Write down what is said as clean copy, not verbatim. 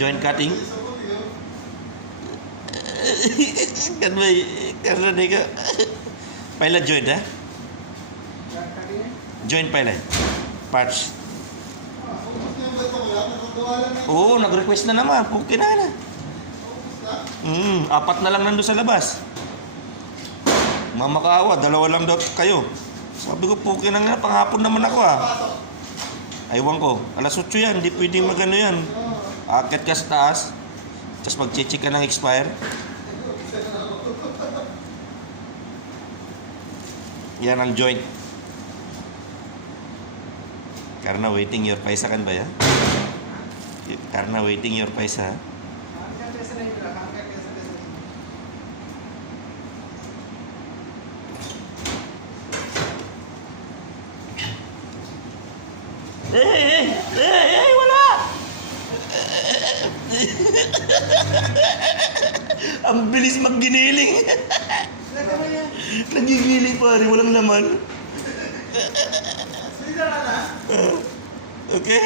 Joint cutting. Kan ba, karena dia ka pilot joint ha? Joint pilot. Parts. Oo, nag-request na naman. Okay na. Apat na lang nandun sa labas. Mamakaawa, dalawa lang daw kayo. Sabi ko, okay na nga, panghapon naman ako Aywan ko, alas 8 yan, hindi pwedeng magano yan. Akit ka sa taas, tapos mag-check ka ng expire. Yan ang joint. Karena waiting your paisa kan ba ya? Karena waiting your paisa. Wala! Ang bilis magginiling. Nagigiling pare, walang laman. Okay?